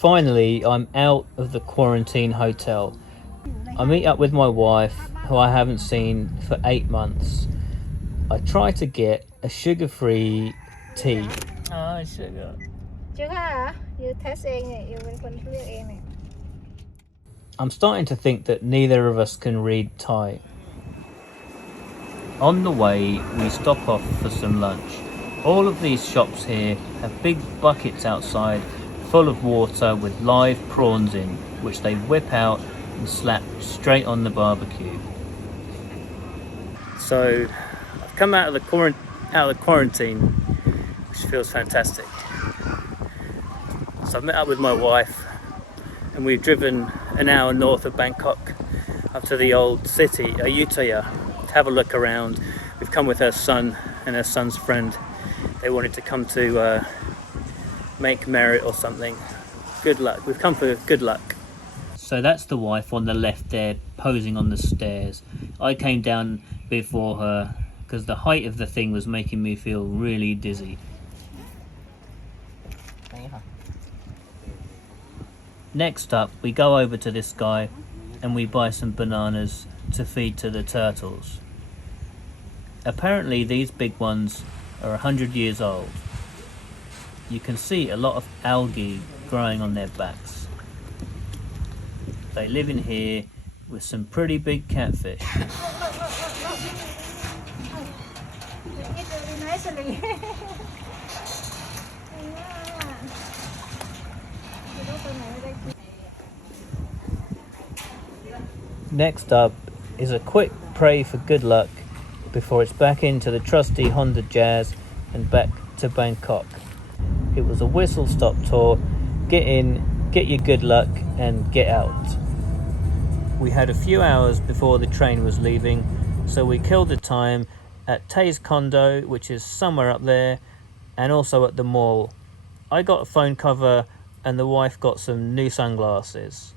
Finally, I'm out of the quarantine hotel. I meet up with my wife, who I haven't seen for 8 months. I try to get a sugar-free tea. Oh, sugar. You test เองเนี่ย you เป็นคนเลือกเองเนี่ย I'm starting to think that neither of us can read Thai. On the way, we stop off for some lunch. All of these shops here have big buckets outside full of water with live prawns in, which they whip out and slap straight on the barbecue. So I've come out of the quarantine, which feels fantastic. So I've met up with my wife and we've driven an hour north of Bangkok up to the old city, Ayutthaya, to have a look around. We've come with her son and her son's friend. They wanted to come to make merit or something. Good luck. We've come for good luck. So that's the wife on the left there, posing on the stairs. I came down before her because the height of the thing was making me feel really dizzy. Next up, we go over to this guy and we buy some bananas to feed to the turtles. Apparently these big ones are 100 years old. You can see a lot of algae growing on their backs. They live in here with some pretty big catfish. Next up is a quick pray for good luck before it's back into the trusty Honda Jazz and back to Bangkok. It was a whistle-stop tour. Get in, get your good luck and get out. We had a few hours before the train was leaving, so we killed the time at Tay's condo, which is somewhere up there, and also at the mall. I got a phone cover and the wife got some new sunglasses.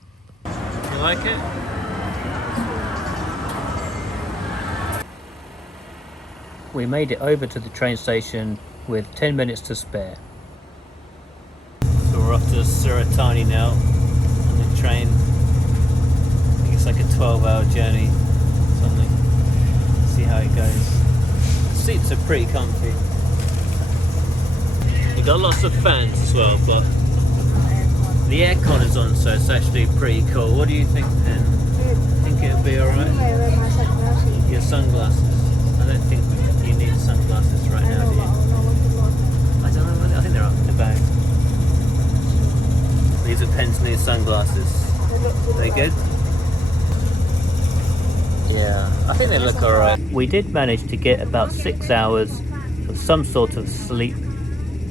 You like it? We made it over to the train station with 10 minutes to spare. So we're off to Suratani now on the train. I think it's like a 12-hour journey or something. See how it goes. The seats are pretty comfy. You got lots of fans as well, but the aircon is on, so it's actually pretty cool. What do you think, Pen? Think it'll be alright? Your sunglasses. I don't think you need sunglasses right now, do you? I don't know. I think they're up in the bag. These are Pen's new sunglasses. Are they good? Yeah, I think they look alright. We did manage to get about 6 hours of some sort of sleep,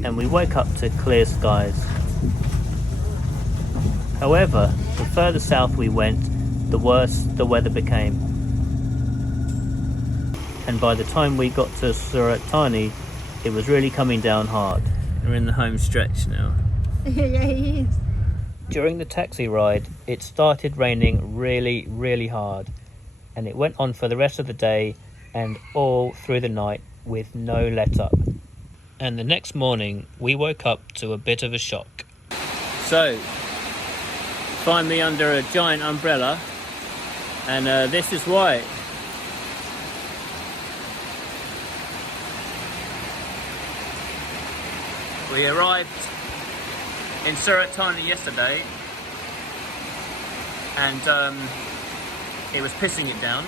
and we woke up to clear skies. However, the further south we went, the worse the weather became. And by the time we got to Suratani, it was really coming down hard. We're in the home stretch now. Yeah, he is. During the taxi ride, it started raining really hard, and it went on for the rest of the day and all through the night with no let up. And the next morning, we woke up to a bit of a shock. So, find me under a giant umbrella, and this is why. We arrived in Suratani yesterday, and it was pissing it down.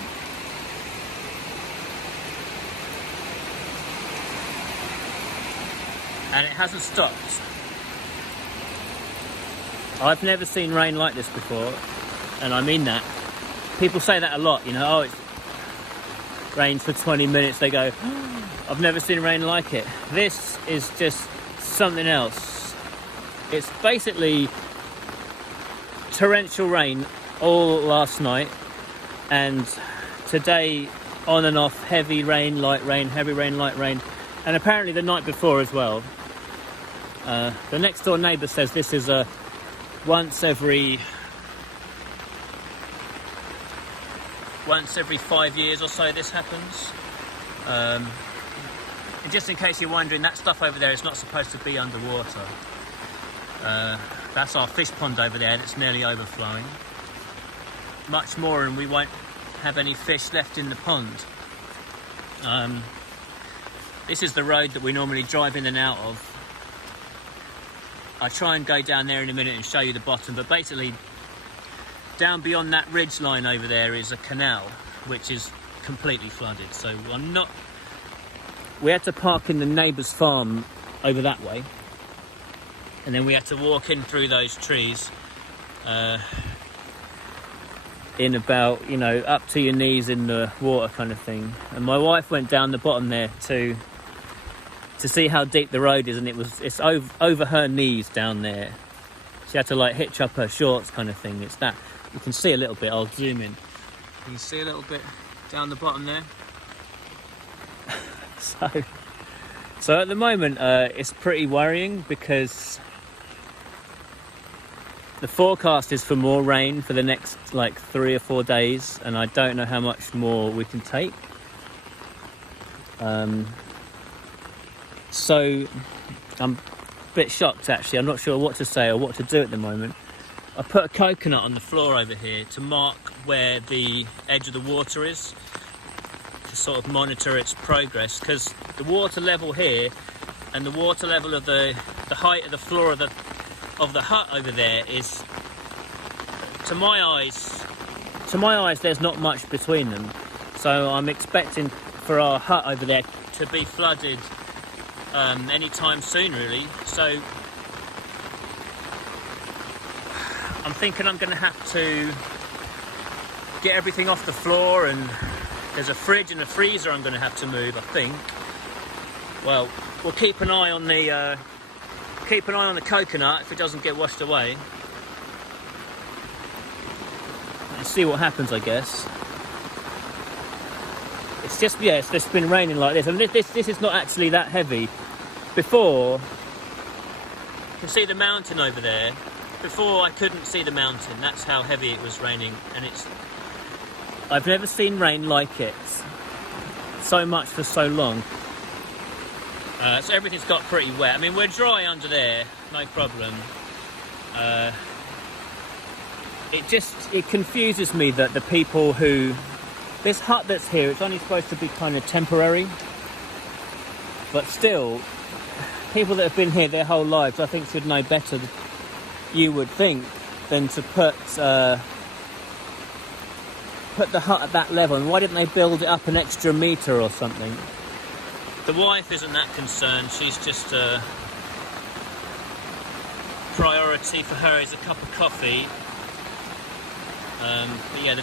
And it hasn't stopped. I've never seen rain like this before, and I mean that. People say that a lot, you know, oh, it rains for 20 minutes, they go, oh, I've never seen rain like it. This is just something else. It's basically torrential rain all last night, and today on and off, heavy rain, light rain, heavy rain, light rain, and apparently the night before as well. The next door neighbour says this is a once every 5 years or so this happens. And just in case you're wondering, that stuff over there is not supposed to be underwater. That's our fish pond over there that's nearly overflowing. Much more and we won't have any fish left in the pond. This is the road that we normally drive in and out of. I'll try and go down there in a minute and show you the bottom, but basically down beyond that ridge line over there is a canal which is completely flooded. So we had to park in the neighbour's farm over that way, and then we had to walk in through those trees in about, you know, up to your knees in the water kind of thing. And my wife went down the bottom there to see how deep the road is, and it's over her knees down there. She had to like hitch up her shorts kind of thing. It's that, you can see a little bit. I'll zoom in. You can see a little bit down the bottom there. So at the moment it's pretty worrying because the forecast is for more rain for the next like 3 or 4 days, and I don't know how much more we can take. So I'm a bit shocked actually. I'm not sure what to say or what to do at the moment. I put a coconut on the floor over here to mark where the edge of the water is, to sort of monitor its progress, because the water level here and the water level of the height of the floor of the hut over there is, to my eyes there's not much between them. So I'm expecting for our hut over there to be flooded anytime soon really. So I'm thinking I'm going to have to get everything off the floor, and there's a fridge and a freezer I'm going to have to move, I think. Well, we'll keep an eye on the coconut if it doesn't get washed away. Let's see what happens, I guess. It's just, yeah, it's just been raining like this, and this is not actually that heavy. Before, you can see the mountain over there. Before I couldn't see the mountain. That's how heavy it was raining, and I've never seen rain like it so much for so long. So everything's got pretty wet. I mean, we're dry under there, no problem. It confuses me that the people this hut that's here, it's only supposed to be kind of temporary, but still, people that have been here their whole lives, I think, should know better, you would think, than to put the hut at that level. And why didn't they build it up an extra metre or something? The wife isn't that concerned. She's just priority for her is a cup of coffee. But yeah, the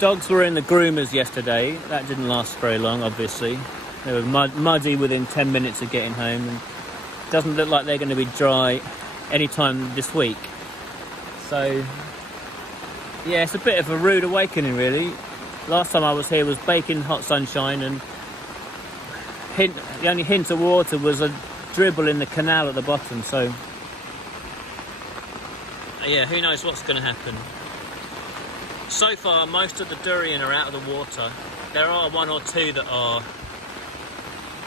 dogs were in the groomers yesterday. That didn't last very long, obviously. They were muddy within 10 minutes of getting home, and it doesn't look like they're going to be dry anytime this week. So yeah, it's a bit of a rude awakening really. Last time I was here was baking hot sunshine, and the only hint of water was a dribble in the canal at the bottom. So yeah, who knows what's going to happen. So far most of the durian are out of the water. There are 1 or 2 that are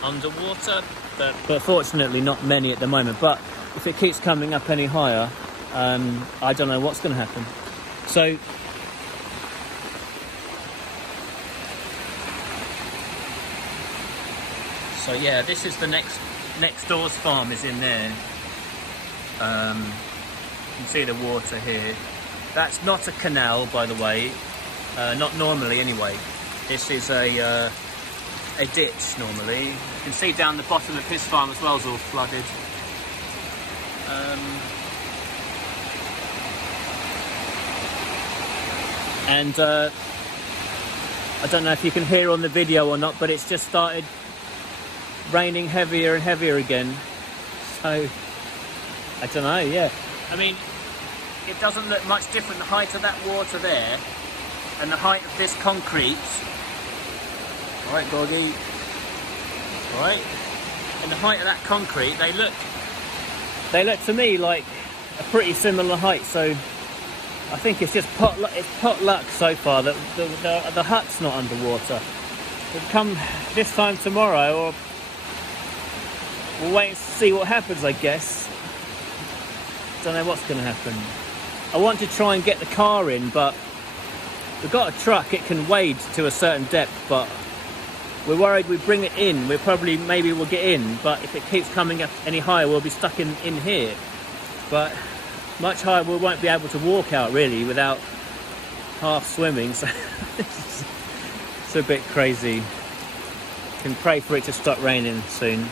underwater, but fortunately not many at the moment. But if it keeps coming up any higher, I don't know what's going to happen. So yeah, this is the next door's farm is in there. You can see the water here. That's not a canal, by the way, not normally anyway. This is a ditch normally. You can see down the bottom of his farm as well is all flooded. And I don't know if you can hear on the video or not, but it's just started raining heavier and heavier again. So I don't know, yeah. I mean, it doesn't look much different, the height of that water there and the height of this concrete. All right, Gorgie. All right. And the height of that concrete, they look to me like a pretty similar height. So I think it's just pot luck so far that the hut's not underwater. It'll come this time tomorrow, or we'll wait and see what happens, I guess. don't know what's going to happen. I want to try and get the car in, but we've got a truck, it can wade to a certain depth, but we're worried we bring it in, maybe we'll get in, but if it keeps coming up any higher, we'll be stuck in here. But much higher, we won't be able to walk out really without half swimming, so it's a bit crazy. Can pray for it to stop raining soon.